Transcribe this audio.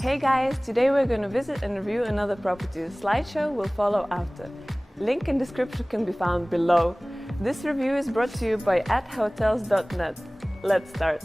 Hey guys, today we're going to visit and review another property. The slideshow will follow after. Link in description can be found below. This review is brought to you by @hotels.net. Let's start.